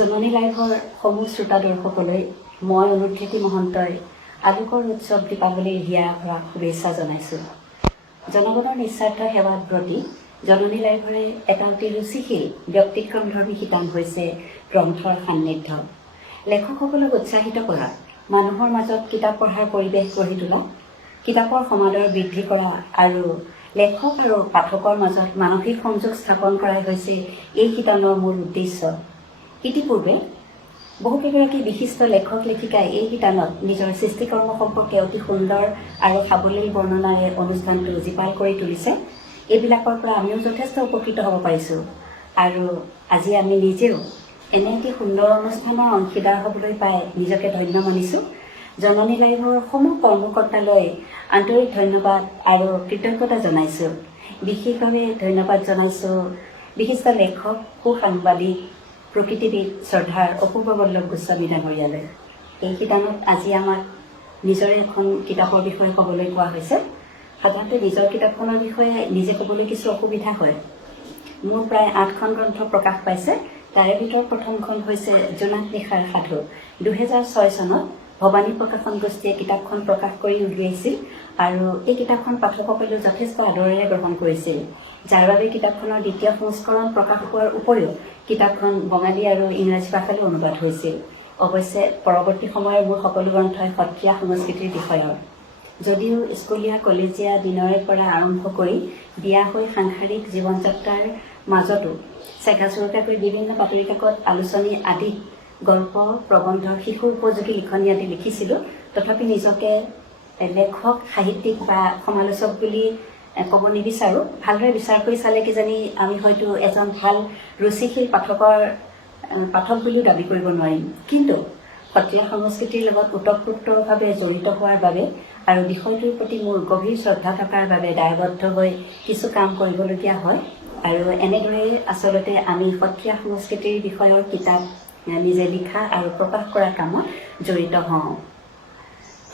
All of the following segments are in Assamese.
জননী লাইভৰ সমূহ শ্ৰোতা দৰ্শকলৈ মই অনুকৃতি মহন্তই আলোকৰ উৎসৱ দীপাৱলীৰ হিয়া ভৰা শুভেচ্ছা জনাইছোঁ। জনগণৰ নিস্বাৰ্থ সেৱাত ব্ৰতী জননী লাইভৰে এটা অতি ৰুচিশীল ব্যক্তিক্ৰমধৰ্মী শিতান হৈছে গ্ৰন্থৰ সান্নিধ্য। লেখকসকলক উৎসাহিত কৰা, মানুহৰ মাজত কিতাপ পঢ়াৰ পৰিৱেশ গঢ়ি তোলা, কিতাপৰ সমাদৰ বৃদ্ধি কৰা আৰু লেখক আৰু পাঠকৰ মাজত মানসিক সংযোগ স্থাপন কৰাই হৈছে এই শিতানৰ মূল উদ্দেশ্য। ইতিপূৰ্বে বহুকেইগৰাকী বিশিষ্ট লেখক লেখিকাই এই শিতানত নিজৰ সৃষ্টিকৰ্ম সম্পৰ্কে অতি সুন্দৰ আৰু সাৱলীল বৰ্ণনাৰে অনুষ্ঠানটো জীপাল কৰি তুলিছে। এইবিলাকৰ পৰা আমিও যথেষ্ট উপকৃত হ'ব পাৰিছোঁ আৰু আজি আমি নিজেও এনে এটি সুন্দৰ অনুষ্ঠানৰ অংশীদাৰ হ'বলৈ পাই নিজকে ধন্য মানিছোঁ। জননী লাইভৰ সমূহ কৰ্মকৰ্তালৈ আন্তৰিক ধন্যবাদ আৰু কৃতজ্ঞতা জনাইছোঁ। বিশেষভাৱে ধন্যবাদ জনাইছোঁ বিশিষ্ট লেখক, সু-সাংবাদিক, প্ৰকৃতিবিদ শ্ৰদ্ধাৰ অপূৰ্ব বল্লভ গোস্বামী ডাঙৰীয়ালৈ। এই শিতানত আজি আমাক নিজৰে এখন কিতাপৰ বিষয়ে ক'বলৈ কোৱা হৈছে। সাধাৰণতে নিজৰ কিতাপখনৰ বিষয়ে নিজে ক'বলৈ কিছু অসুবিধা হয়। মোৰ প্ৰায় 8খন গ্ৰন্থ প্ৰকাশ পাইছে। তাৰে ভিতৰত প্ৰথমখন হৈছে জোনাক নিশাৰ সাধু। 2006 চনত ভৱানী প্ৰকাশন গোষ্ঠীয়ে কিতাপখন প্ৰকাশ কৰি উলিয়াইছিল আৰু এই কিতাপখন পাঠকসকলেও যথেষ্ট আদৰেৰে গ্ৰহণ কৰিছিল, যাৰ বাবে কিতাপখনৰ দ্বিতীয় সংস্কৰণ প্ৰকাশ হোৱাৰ উপৰিও কিতাপখন বঙালী আৰু ইংৰাজী ভাষালৈ অনুবাদ হৈছিল। অৱশ্যে পৰৱৰ্তী সময়ৰ মোৰ সকলো গ্ৰন্থই সত্ৰীয়া সংস্কৃতিৰ বিষয়ৰ। যদিও স্কুলীয়া কলেজীয়া দিনৰে পৰা আৰম্ভ কৰি বিয়া হৈ সাংসাৰিক জীৱন যাত্ৰাৰ মাজতো চেগাচোৰকাকৈ বিভিন্ন বাতৰি কাকত, আলোচনী আদিত গল্প, প্ৰবন্ধ, শিশু উপযোগী লিখনি আদি লিখিছিলোঁ, তথাপি নিজকে লেখক, সাহিত্যিক বা সমালোচক বুলি ক'ব নিবিচাৰোঁ। ভালদৰে বিচাৰ কৰি চালে কিজানি আমি হয়তো এজন ভাল ৰুচিশীল পাঠক বুলিও দাবী কৰিব নোৱাৰিম। কিন্তু সত্ৰীয়া সংস্কৃতিৰ লগত ওতঃপ্ৰোতভাৱে জড়িত হোৱাৰ বাবে আৰু বিষয়টোৰ প্ৰতি মোৰ গভীৰ শ্ৰদ্ধা থকাৰ বাবে দায়বদ্ধ হৈ কিছু কাম কৰিবলগীয়া হয় আৰু এনেদৰেই আচলতে আমি সত্ৰীয়া সংস্কৃতিৰ বিষয়ৰ কিতাপ নিজে লিখা আৰু প্ৰকাশ কৰা কামত জড়িত হওঁ।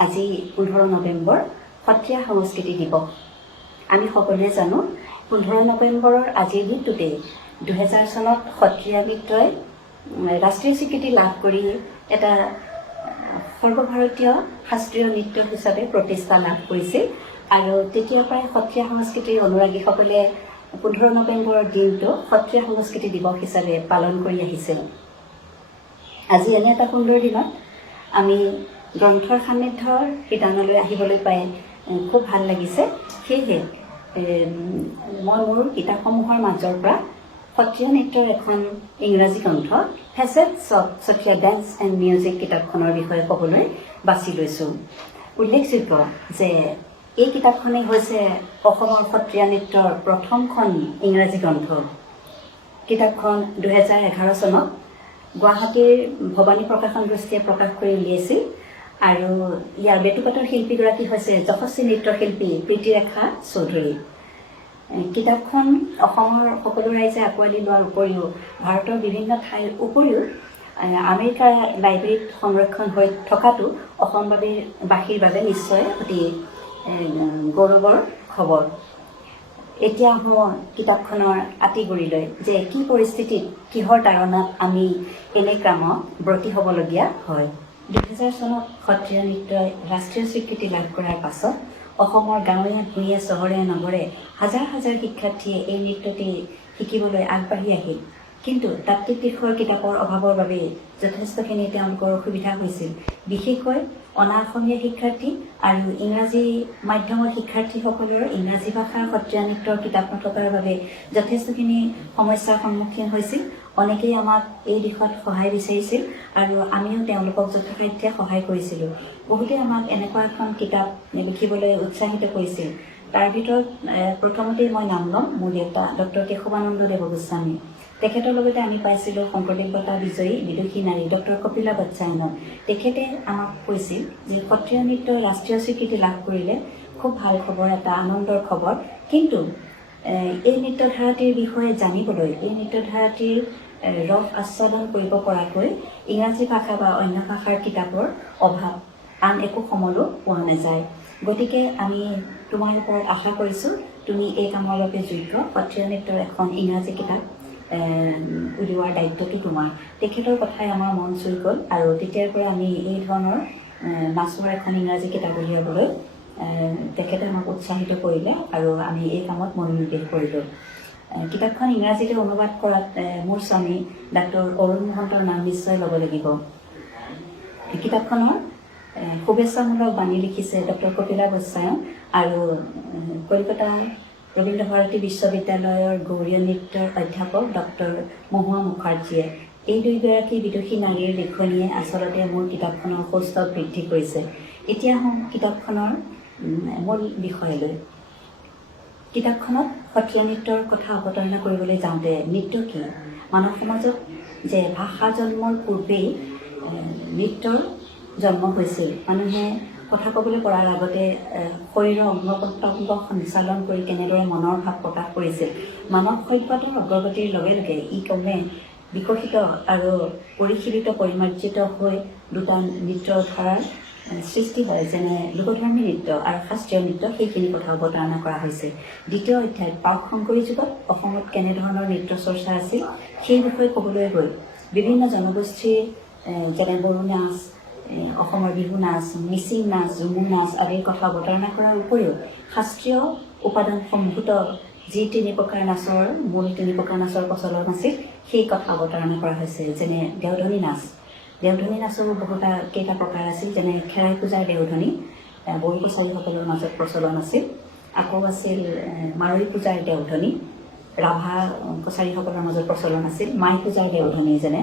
আজি 15 নৱেম্বৰ সত্ৰীয়া সংস্কৃতি দিৱস। আমি সকলোৱে জানো 15 নৱেম্বৰৰ আজিৰ দিনটোতেই 2000 চনত সত্ৰীয়া নৃত্যই ৰাষ্ট্ৰীয় স্বীকৃতি লাভ কৰি এটা সৰ্বভাৰতীয় শাস্ত্ৰীয় নৃত্য হিচাপে প্ৰতিষ্ঠা লাভ কৰিছিল আৰু তেতিয়াৰ পৰাই সত্ৰীয়া সংস্কৃতিৰ অনুৰাগীসকলে 15 নৱেম্বৰৰ দিনটো সত্ৰীয়া সংস্কৃতি দিৱস হিচাপে পালন কৰি আহিছিল। আজি এনে এটা সুন্দৰ দিনত আমি গ্ৰন্থৰ সান্নিধ্যৰ শিতানলৈ আহিবলৈ পাই খুব ভাল লাগিছে। সেয়েহে মই মোৰ কিতাপসমূহৰ মাজৰ পৰা সত্ৰীয়া নৃত্যৰ এখন ইংৰাজী গ্ৰন্থ facets of Sattriya dance and music কিতাপখনৰ বিষয়ে ক'বলৈ বাছি লৈছোঁ। উল্লেখযোগ্য যে এই কিতাপখনেই হৈছে অসমৰ সত্ৰীয়া নৃত্যৰ প্ৰথমখন ইংৰাজী গ্ৰন্থ। কিতাপখন 2011 চনত গুৱাহাটীৰ ভৱানী প্ৰকাশন গোষ্ঠীয়ে প্ৰকাশ কৰি উলিয়াইছিল আৰু ইয়াৰ বেটুপাতৰ শিল্পীগৰাকী হৈছে যশস্বী নৃত্যশিল্পী প্ৰীতিৰেখা চৌধুৰী। কিতাপখন অসমৰ সকলো ৰাইজে আঁকোৱালি লোৱাৰ উপৰিও ভাৰতৰ বিভিন্ন ঠাইৰ উপৰিও আমেৰিকাৰ লাইব্ৰেৰীত সংৰক্ষণ হৈ থকাটো অসমবাসীৰ বাবে নিশ্চয় অতি গৌৰৱৰ খবৰ। এতিয়া আহোঁ কিতাপখনৰ আঁতিগুৰিলৈ যে কি পৰিস্থিতিত, কিহৰ তাৰণাত আমি এনে কামত ব্ৰতী হ'বলগীয়া হয়। 2000 চনত সত্ৰীয়া নৃত্যই ৰাষ্ট্ৰীয় স্বীকৃতি লাভ কৰাৰ পাছত অসমৰ গাঁৱে ভূঞে চহৰে নগৰে হাজাৰ হাজাৰ শিক্ষাৰ্থীয়ে এই নৃত্যটি শিকিবলৈ আগবাঢ়ি আহিল। কিন্তু তাত্ত্বিক দিশৰ কিতাপৰ অভাৱৰ বাবে যথেষ্টখিনি তেওঁলোকৰ অসুবিধা হৈছিল। বিশেষকৈ অনা অসমীয়া শিক্ষাৰ্থী আৰু ইংৰাজী মাধ্যমৰ শিক্ষাৰ্থীসকলৰ ইংৰাজী ভাষাৰ সত্ৰীয়া নৃত্যৰ কিতাপ নথকাৰ বাবে যথেষ্টখিনি সমস্যাৰ সন্মুখীন হৈছিল। অনেকেই আমাক এই দিশত সহায় বিচাৰিছিল আৰু আমিও তেওঁলোকক যথাসাধ্যে সহায় কৰিছিলোঁ। বহুতে আমাক এনেকুৱা এখন কিতাপ লিখিবলৈ উৎসাহিত কৰিছিল। তাৰ ভিতৰত প্ৰথমতেই মই নাম ল'ম মোৰ দেউতা ডক্টৰ কেশৱানন্দ দেৱ গোস্বামী। তেখেতৰ লগতে আমি পাইছিলোঁ শংকৰদেৱ বঁটা বিজয়ী বিদুষী নাৰী ডক্টৰ কপিলা বচ্চায়নক। তেখেতে আমাক কৈছিল যে সত্ৰীয়া নৃত্য ৰাষ্ট্ৰীয় স্বীকৃতি লাভ কৰিলে খুব ভাল খবৰ, এটা আনন্দৰ খবৰ, কিন্তু এই নৃত্যধাৰাটিৰ বিষয়ে জানিবলৈ, এই নৃত্যধাৰাটিৰ ৰস আস্বাদন কৰিব পৰাকৈ ইংৰাজী ভাষা বা অন্য ভাষাৰ কিতাপৰ অভাৱ আন একো সময়ো পোৱা নাযায়। গতিকে আমি তোমাৰ ওপৰত আশা কৰিছোঁ তুমি এই কামৰ বাবে যোগ্য। সত্ৰীয়া নৃত্যৰ এখন ইংৰাজী কিতাপ উলিওৱাৰ দায়িত্বটো তোমাৰ। তেখেতৰ কথাই আমাৰ মন চুই গ'ল আৰু তেতিয়াৰ পৰা আমি এই ধৰণৰ নাচৰ এখন ইংৰাজী কিতাপ উলিয়াবলৈ তেখেতে আমাক উৎসাহিত কৰিলে আৰু আমি এই কামত মনোনিৱেশ কৰিলোঁ। কিতাপখন ইংৰাজীলৈ অনুবাদ কৰাত মোৰ স্বামী ডাক্তৰ অৰুণ মহন্তৰ নাম নিশ্চয় ল'ব লাগিব। কিতাপখনৰ শুভেচ্ছামূলক বাণী লিখিছে ডক্টৰ কপিলা গোস্বাই আৰু কলকাতা ৰবীন্দ্ৰ ভাৰতী বিশ্ববিদ্যালয়ৰ গৌৰীয় নৃত্যৰ অধ্যাপক ডক্টৰ মহুৱা মুখাৰ্জীয়ে। এই দুয়োগৰাকী বিদুষী নাৰীৰ লিখনিয়ে আচলতে মোৰ কিতাপখনৰ সৌষ্ঠৱ বৃদ্ধি কৰিছে। এতিয়া আহোঁ কিতাপখনৰ মূল বিষয়লৈ। কিতাপখনত সত্ৰীয়া নৃত্যৰ কথা অৱতাৰণা কৰিবলৈ যাওঁতে নৃত্য কি, মানৱ সমাজত যে ভাষা জন্মৰ পূৰ্বেই নৃত্যৰ জন্ম হৈছিল। মানুহে কথা ক'বলৈ পৰাৰ আগতে শৰীৰৰ অংগ প্ৰত্যংগ সঞ্চালন কৰি কেনেদৰে মনৰ ভাৱ প্ৰকাশ কৰিছিল। মানৱ সভ্যতাৰ অগ্ৰগতিৰ লগে লগে ই ক্ৰমে বিকশিত আৰু পৰিশীলিত পৰিমাৰ্জিত হৈ দুটা নৃত্যৰ ধাৰাৰ সৃষ্টি হয়, যেনে লোকধৰ্মী নৃত্য আৰু শাস্ত্ৰীয় নৃত্য। সেইখিনি কথা অৱতাৰণা কৰা হৈছে। দ্বিতীয় অধ্যায়ত প্ৰাক শংকৰী যুগত অসমত কেনেধৰণৰ নৃত্য চৰ্চা আছিল সেই বিষয়ে ক'বলৈ গৈ বিভিন্ন জনগোষ্ঠীৰ যেনে বড়ো নাচ, অসমৰ বিহু নাচ, মিচিং নাচ, ঝুমুৰ নাচ আদিৰ কথা অৱতাৰণা কৰাৰ উপৰিও শাস্ত্ৰীয় উপাদান সম্ভূত যি তিনি প্ৰকাৰ নাচৰ প্ৰচলন আছিল সেই কথা অৱতাৰণা কৰা হৈছে। যেনে দেওধনী নাচ। দেওধনী নাচৰো কেইটা প্ৰকাৰ আছিল, যেনে খেৰাই পূজাৰ দেওধনী বড়ো কছাৰীসকলৰ মাজত প্ৰচলন আছিল। আকৌ আছিল মাৰৈ পূজাৰ দেওধনী, ৰাভা কছাৰীসকলৰ মাজত প্ৰচলন আছিল। মাই পূজাৰ দেওধনী যেনে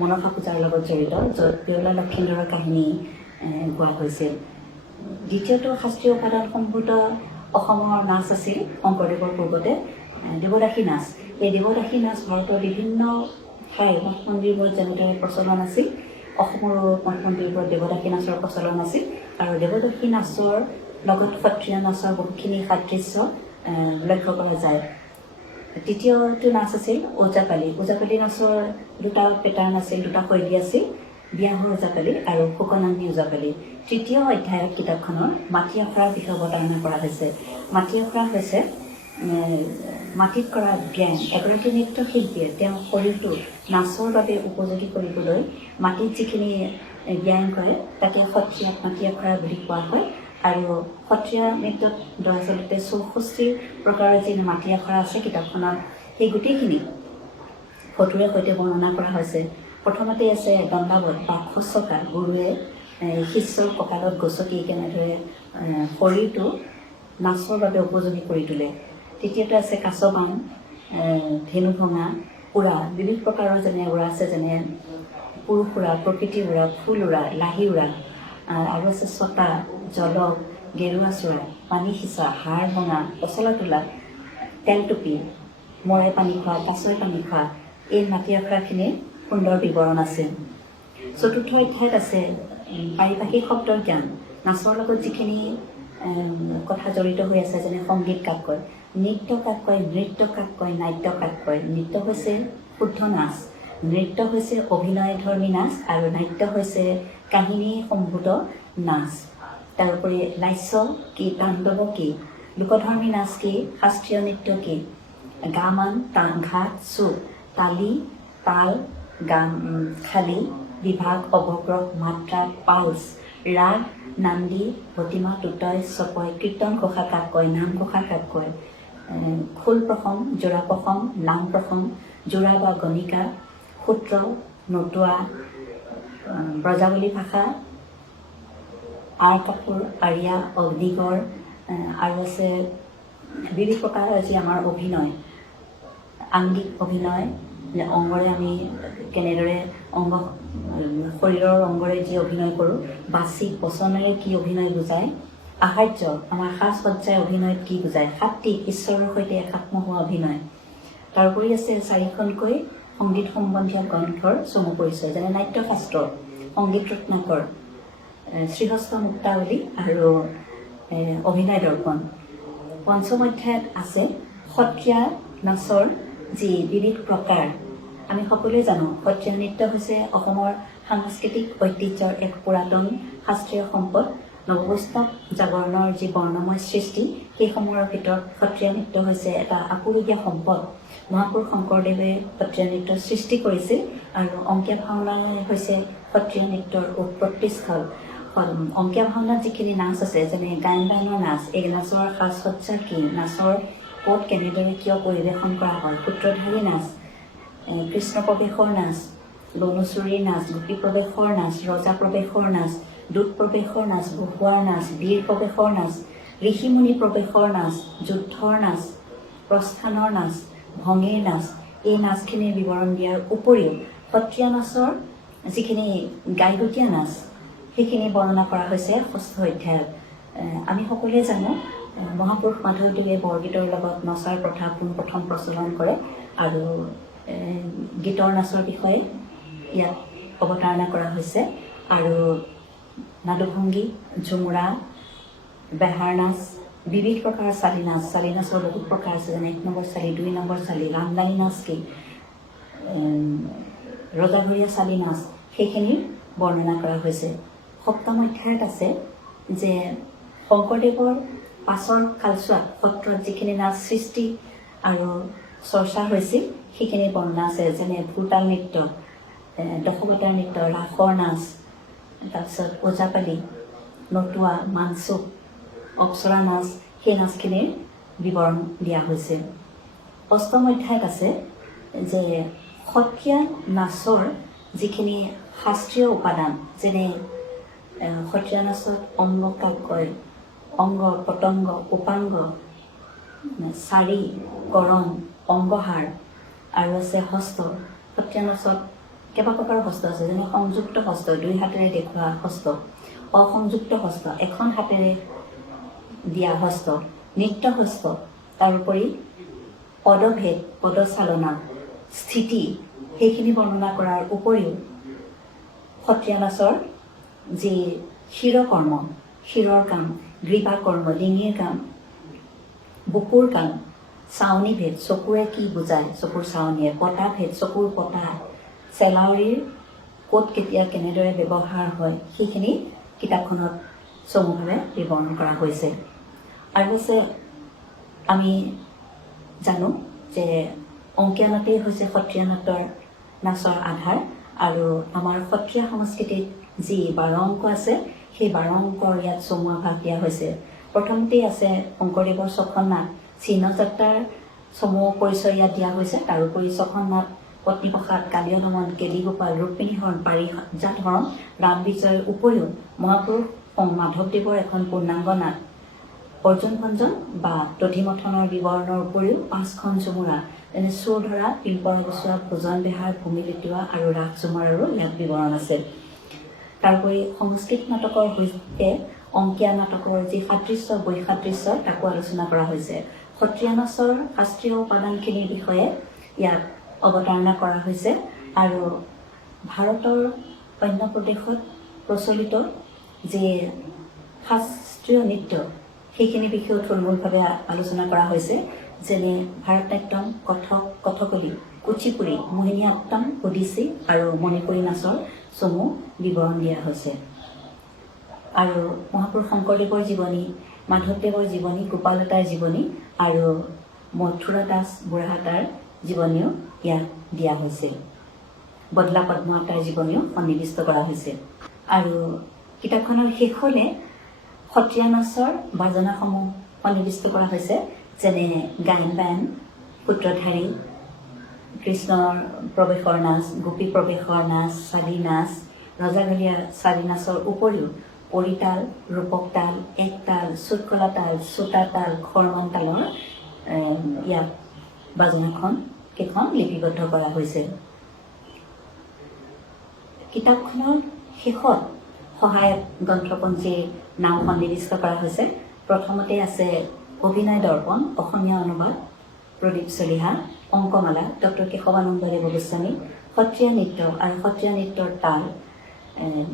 মনসা পূজাৰ লগত জড়িত, য'ত বেউলা লক্ষীন্দৰৰ কাহিনী গোৱা হৈছিল। দ্বিতীয়টো শাস্ত্ৰীয় উপাদান সম্ভূত অসমৰ নাচ আছিল শংকৰদেৱৰ পূৰ্বতে দেৱদাসী নাচ। এই দেৱদাসী নাচ ভাৰতৰ বিভিন্ন ঠাইৰ মঠ মন্দিৰবোৰত যেনেদৰে প্ৰচলন আছিল, অসমৰো মঠ মন্দিৰবোৰত দেৱদাসী নাচৰ প্ৰচলন আছিল আৰু দেৱদাসী নাচৰ লগত সত্ৰীয়া নাচৰ বহুখিনি সাদৃশ্য লক্ষ্য কৰা যায়। তৃতীয়টো নাচ আছিল ওজাপালি। ওজাপালি নাচৰ দুটা পেটাৰ্ণ আছিল, দুটা শৈলী আছিল, বিয়াহৰ ওজাপালি আৰু ফুকনাংনী ওজাপালি। তৃতীয় অধ্যায়ত কিতাপখনৰ মাটি আখৰাৰ বিষয়ে অৱতাৰণা কৰা হৈছে। মাটি আখৰা হৈছে মাটিত কৰা ব্যায়াম। এগৰাকী নৃত্যশিল্পীয়ে তেওঁৰ শৰীৰটো নাচৰ বাবে উপযোগী কৰিবলৈ মাটিত যিখিনি ব্যায়াম কৰে তাকে সত্ৰীয়াত মাটি আখৰা বুলি কোৱা হয়। আৰু সত্ৰীয়া নৃত্যত দৰাচলতে ৬৪ প্ৰকাৰৰ যি মাটি আখৰা আছে কিতাপখনত সেই গোটেইখিনি ফটোৰে সৈতে বৰ্ণনা কৰা হৈছে। প্ৰথমতে আছে দণ্ডাৱত বা খচকা। গুৰুৱে শিষ্যৰ কঁকালত গচকি কেনেদৰে শৰীৰটো নাচৰ বাবে উপযোগী কৰি তোলে। তৃতীয়তে আছে কাছবাং, ধেনু ভঙা, উৰা। বিবিধ প্ৰকাৰৰ যেনে উৰা আছে, যেনে পুৰুষ উৰা, প্ৰকৃতি উৰা, ফুল উৰা, লাহি উৰা, আৰু আছে ছটা, জলক, গেৰুৱা চোৰা, পানী সিঁচা, হাৰ ভঙা, পচলা তোলা, তেলটুপি, মৰে পানী খোৱা, পাছৈ পানী খোৱা। এই মাটি আখৰাখিনিৰ সুন্দৰ বিৱৰণ আছে। চতুৰ্থ অধ্যায়ত আছে পাৰিপাৰ্শ্বিক শব্দৰ জ্ঞান। নাচৰ লগত যিখিনি কথা জড়িত হৈ আছে, যেনে সংগীত কাক কয়, নৃত্য কাক কয়, নৃত্য কাক কয়, নাট্য কাক কয়। নৃত্য হৈছে শুদ্ধ নাচ, নৃত্য হৈছে অভিনয়ধৰ্মী নাচ আৰু নাট্য হৈছে কাহিনী সম্ভূত নাচ। তাৰোপৰি লাস্য কি, তাণ্ডৱ কি, লোকধৰ্মী নাচ কি, শাস্ত্ৰীয় নৃত্য কি, গামান, ঘাট, চুপ, তালি, তাল, গান, খালি, বিভাগ, অৱগ্ৰহ, মাত্ৰা, পাউচ, ৰাগ, নান্দী, ভতিমা, টুটয়, চপয়, কীৰ্তন ঘোষা কাক কয়, নাম ঘোষা কাক কয়, খোল প্ৰসং, যোৰা প্ৰসং, নাম প্ৰসং, যোৰা বা গণিকা, সূত্ৰ, নটোৱা, ব্ৰজাৱলী ভাষা, আৰ কাপোৰ, আৰিয়া, অগ্নিগড়, আৰু আছে বিবিধ প্ৰকাৰৰ যি আমাৰ অভিনয়, আংগিক অভিনয়, অংগৰে আমি কেনেদৰে শৰীৰৰ অংগৰে যি অভিনয় কৰোঁ, বাচিক বচনেৰে কি অভিনয় বুজায়, আহাৰ্য আমাৰ সাজ সজ্জাই অভিনয়ত কি বুজায়, সাত্বিক ঈশ্বৰৰ সৈতে একাত্ম হোৱা অভিনয়। তাৰোপৰি আছে 4খনকৈ সংগীত সম্বন্ধীয় গ্ৰন্থৰ চমু পৰিচয়, যেনে নাট্যশাস্ত্ৰ, সংগীত ৰত্নাকৰ, শ্ৰীহস্ত মুক্তাৱলী আৰু অভিনয় দৰ্পণ। পঞ্চম অধ্যায়ত আছে সত্ৰীয়া নাচৰ যি বিবিধ প্ৰকাৰ। আমি সকলোৱে জানো সত্ৰীয়া নৃত্য হৈছে অসমৰ সাংস্কৃতিক ঐতিহ্যৰ এক পুৰাতন শাস্ত্ৰীয় সম্পদ। নৱবৈষ্ণৱ জাগৰণৰ যি বৰ্ণময় সৃষ্টি সেইসমূহৰ ভিতৰত সত্ৰীয়া নৃত্য হৈছে এটা আপুৰুগীয়া সম্পদ। মহাপুৰুষ শংকৰদেৱে সত্ৰীয়া নৃত্যৰ সৃষ্টি কৰিছিল আৰু অংকীয়া ভাওনা হৈছে সত্ৰীয়া নৃত্যৰ উৎপত্তিস্থল। অংকীয়া ভাওনাত যিখিনি নাচ আছে, যেনে গায়ন বায়নৰ নাচ, এই নাচৰ সাজ সজ্জা কি, নাচৰ ক'ত কেনেদৰে কিয় পৰিৱেশন কৰা হয়, সূত্ৰধাৰী নাচ, কৃষ্ণ প্ৰৱেশৰ নাচ, লনুচুৰীৰ নাচ, গোপী প্ৰৱেশৰ নাচ, ৰজা প্ৰৱেশৰ নাচ, দূত প্ৰৱেশৰ নাচ, বহুৱাৰ নাচ, বীৰ প্ৰৱেশৰ নাচ, ঋষিমুনি প্ৰৱেশৰ নাচ, যুদ্ধৰ নাচ, প্ৰস্থানৰ নাচ, ভঙীৰ নাচ, এই নাচখিনিৰ বিৱৰণ দিয়াৰ উপৰিও সত্ৰীয়া নাচৰ যিখিনি গাইগুটীয়া নাচ সেইখিনি বৰ্ণনা কৰা হৈছে ৬ষ্ঠ অধ্যায়ত। আমি সকলোৱে জানো মহাপুৰুষ মাধৱদেৱে বৰগীতৰ লগত নচাৰ প্ৰথা পোনপ্ৰথম প্ৰচলন কৰে আৰু গীতৰ নাচৰ বিষয়ে ইয়াত অৱতাৰণা কৰা হৈছে। আৰু নাদুভংগী, ঝুমুৰা, বেহাৰ নাচ, বিবিধ প্ৰকাৰৰ চালি নাচ, চালি নাচৰ বহুত প্ৰকাৰ আছে, যেনে ১ নম্বৰ চালি, ২ নম্বৰ চালি, ৰামদানি নাচ কি, ৰজাঘৰীয়া চালি নাচ, সেইখিনি বৰ্ণনা কৰা হৈছে। ৭ম অধ্যায়ত আছে যে শংকৰদেৱৰ পাছৰ কালচোৱাত সত্ৰত যিখিনি নাচ সৃষ্টি আৰু চৰ্চা হৈছিল সেইখিনি বৰ্ণনা আছে, যেনে ভূতাল নৃত্য, দশবতাৰ নৃত্য, ৰাসৰ নাচ, তাৰপিছত ওজাপালি, নটুৱা, মানচুক, অপ্সৰা নাচ, সেই নাচখিনিৰ বিৱৰণ দিয়া হৈছে। ৮ম অধ্যায়ত আছে যে সত্ৰীয়া নাচৰ যিখিনি শাস্ত্ৰীয় উপাদান, যেনে সত্ৰীয়া নাচত অংগ কাব্যই, অংগ পতংগ, উপাংগ, চাৰি, কৰণ, অংগহাৰ আৰু আছে হস্ত। সত্ৰীয়া নাচত কেইবা প্ৰকাৰৰ হস্ত আছে, যেনে সংযুক্ত হস্ত, 2 হাতেৰে দেখুওৱা হস্ত, অসংযুক্ত হস্ত, এখন হাতেৰে দিয়া হস্ত, নৃত্য হস্ত, তাৰোপৰি পদভেদ, পদচালনা, স্থিতি, সেইখিনি বৰ্ণনা কৰাৰ উপৰিও সত্ৰীয়া নাচৰ যি শিৰকৰ্ম, শিৰৰ কাম, গ্ৰীৱা কৰ্ম, ডিঙিৰ কাম, বুকুৰ কাম, চাৱনী ভেদ, চকুৰে কি বুজায়, চকুৰ চাৱনীয়ে, পতা ভেদ, চকুৰ পতা, চেলাউৰীৰ ক'ত কেতিয়া কেনেদৰে ব্যৱহাৰ হয়, সেইখিনি কিতাপখনত চমুভাৱে বিৱৰণ কৰা হৈছে। আৰু হৈছে আমি জানো যে অংকীয়া নাটেই হৈছে সত্ৰীয়া নাচৰ আধাৰ, আৰু আমাৰ সত্ৰীয়া সংস্কৃতিত যি 12 অংক আছে সেই 12 অংকৰ ইয়াত চমুৱা ভাগ দিয়া হৈছে। প্ৰথমতেই আছে শংকৰদেৱৰ 6খন নাট, চিহ্নযাত্ৰাৰ চমু পৰিচয় ইয়াত দিয়া হৈছে। তাৰোপৰি 6খন নাট পত্নীপ্ৰসাদ, কালীয় দমন, কেলিগোপাল, ৰুক্মিণী হৰণ, পাৰিজাত হৰণ, ৰাম বিজয়ৰ উপৰিও মহাপুৰুষ মাধৱদেৱৰ এখন পূৰ্ণাংগ নাট, অৰ্জুন ভঞ্জন বা দধিমথনৰ বিৱৰণৰ উপৰিও 5খন ঝুমুৰা, যেনে চোৰ ধৰা, পিম্পৰা গুচোৱা, ভোজন বেহাৰ, ভূমি লুটিওৱা আৰু ৰাস ঝুমুৰাৰো ইয়াত বিৱৰণ আছে। তাৰোপৰি সংস্কৃত নাটকৰ সৈতে অংকীয়া নাটকৰ যি সাদৃশ্য বৈসাদৃশ্য তাকো আলোচনা কৰা হৈছে। সত্ৰীয়া নাচৰ শাস্ত্ৰীয় উপাদানখিনিৰ বিষয়ে ইয়াত অৱতাৰণা কৰা হৈছে আৰু ভাৰতৰ অন্য প্ৰদেশত প্ৰচলিত যি শাস্ত্ৰীয় নৃত্য সেইখিনিৰ বিষয়েও থুলমূলভাৱে আলোচনা কৰা হৈছে, যেনে ভাৰতনাট্যম, কথক, কথকলি, কুচিপুড়ি, মোহিনী আট্টম, ওডিচী আৰু মণিপুৰী নাচৰ চমু বিৱৰণ দিয়া হৈছে। আৰু মহাপুৰুষ শংকৰদেৱৰ জীৱনী, মাধৱদেৱৰ জীৱনী, গোপালতাৰ জীৱনী আৰু মথুৰা দাস বুঢ়াহাটাৰ জীৱনীও ইয়াত দিয়া হৈছে। বদলা পদ্মাৱতাৰ জীৱনীও সন্নিৱিষ্ট কৰা হৈছে। আৰু কিতাপখনৰ শেষলৈ সত্ৰীয়া নাচৰ বাজনাসমূহ সন্নিৱিষ্ট কৰা হৈছে, যেনে গায়ন বায়ন, সূত্ৰধাৰী, কৃষ্ণৰ প্ৰৱেশৰ নাচ, গোপী প্ৰৱেশৰ নাচ, চালি নাচ, ৰজাঘৰীয়া চালি নাচৰ উপৰিও পৰিতাল, ৰূপক তাল, এক তাল, চুটকলা তাল, চোটা তাল, খৰমন তালৰ ইয়াত কেইখন লিপিবদ্ধ কৰা হৈছে। কিতাপখনৰ শেষত সহায়ক গ্ৰন্থপঞ্জীৰ নাম সন্নিৱিষ্ট কৰা হৈছে। প্ৰথমতে আছে অভিনয় দৰ্পণ, অসমীয়া অনুবাদ প্ৰদীপ চলিহা, অংকমালা ডক্টৰ কেশৱানন্দদেৱ গোস্বামী, সত্ৰীয়া নৃত্য আৰু সত্ৰীয়া নৃত্যৰ তাল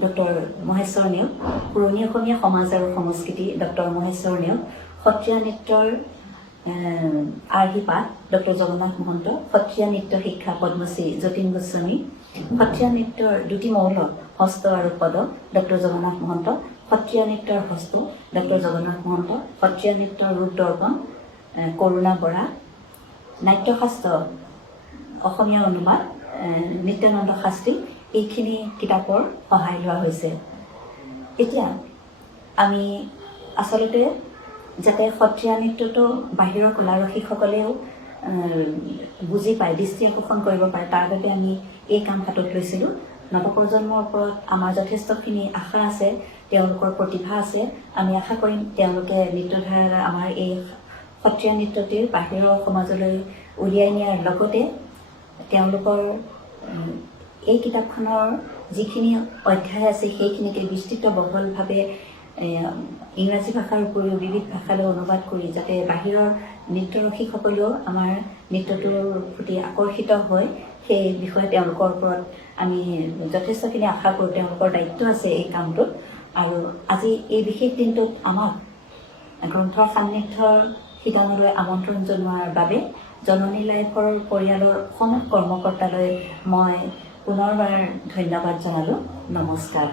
ডক্টৰ মহেশ্বৰ নেওগ, পুৰণি অসমীয়া সমাজ আৰু সংস্কৃতি ডক্টৰ মহেশ্বৰ নেওগ, সত্ৰীয়া নৃত্যৰ আৰ্হিপাঠ ডক্টৰ জগন্নাথ মহন্ত, সত্ৰীয়া নৃত্য শিক্ষা পদ্মশ্ৰী যতীন গোস্বামী, সত্ৰীয়া নৃত্যৰ দুটি মৌল হস্ত আৰু পদ ডক্টৰ জগন্নাথ মহন্ত, সত্ৰীয়া নৃত্যৰ বস্তু ডক্টৰ জগন্নাথ মহন্ত, সত্ৰীয়া নৃত্যৰ ৰূপ দৰ্পণ কৰুণা বৰা, নাট্যশাস্ত্ৰ অসমীয়া অনুবাদ নিত্যানন্দ শাস্ত্ৰী, এইখিনি কিতাপৰ সহায় লোৱা হৈছে। এতিয়া আমি আচলতে যাতে সত্ৰীয়া নৃত্যটো বাহিৰৰ কলাৰসিকসকলেও বুজি পায়, দৃষ্টি আকৰ্ষণ কৰিব পাৰে, তাৰ বাবে আমি এই কাম হাতত লৈছিলোঁ। নৱপ্ৰজন্মৰ ওপৰত আমাৰ যথেষ্টখিনি আশা আছে, তেওঁলোকৰ প্ৰতিভা আছে। আমি আশা কৰিম তেওঁলোকে নৃত্যধাৰা আমাৰ এই সত্ৰীয়া নৃত্যটিৰ বাহিৰৰ সমাজলৈ উলিয়াই নিয়াৰ লগতে তেওঁলোকৰ এই কিতাপখনৰ যিখিনি অধ্যায় আছে সেইখিনিকে বিস্তৃত বহলভাৱে ইংৰাজী ভাষাৰ উপৰিও বিবিধ ভাষালৈ অনুবাদ কৰি যাতে বাহিৰৰ নৃত্যৰসিকসকলেও আমাৰ নৃত্যটোৰ প্ৰতি আকৰ্ষিত হয়, সেই বিষয়ে তেওঁলোকৰ ওপৰত আমি যথেষ্টখিনি আশা কৰোঁ। তেওঁলোকৰ দায়িত্ব আছে এই কামটোত। আৰু আজি এই বিশেষ দিনটোত আমাক গ্ৰন্থৰ সান্নিধ্যৰ শিতানলৈ আমন্ত্ৰণ জনোৱাৰ বাবে জননী লাইফৰ পৰিয়ালৰ সমস্ত কৰ্মকৰ্তালৈ মই পুনৰবাৰ ধন্যবাদ জনালোঁ। নমস্কাৰ।